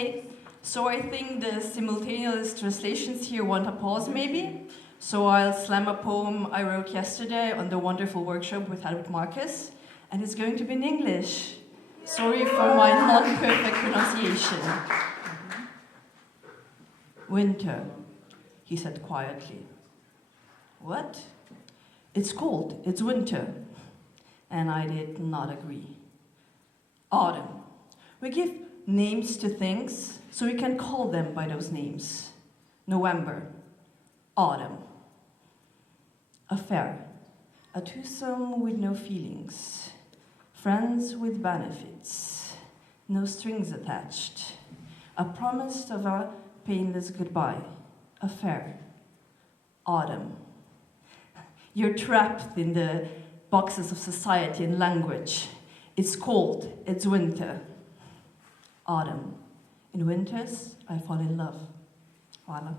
Okay, so I think the simultaneous translations here want a pause maybe. So I'll slam a poem I wrote yesterday on the wonderful workshop we had with Marcus, and it's going to be in English. Sorry for my non-perfect pronunciation. Winter, he said quietly. What? It's cold, it's winter. And I did not agree. Autumn. We give names to things so we can call them by those names. November. Autumn. Affair. A twosome with no feelings. Friends with benefits. No strings attached. A promise of a painless goodbye. Affair. Autumn. You're trapped in the boxes of society and language. It's cold, it's winter. Autumn. In winters, I fall in love. Voila.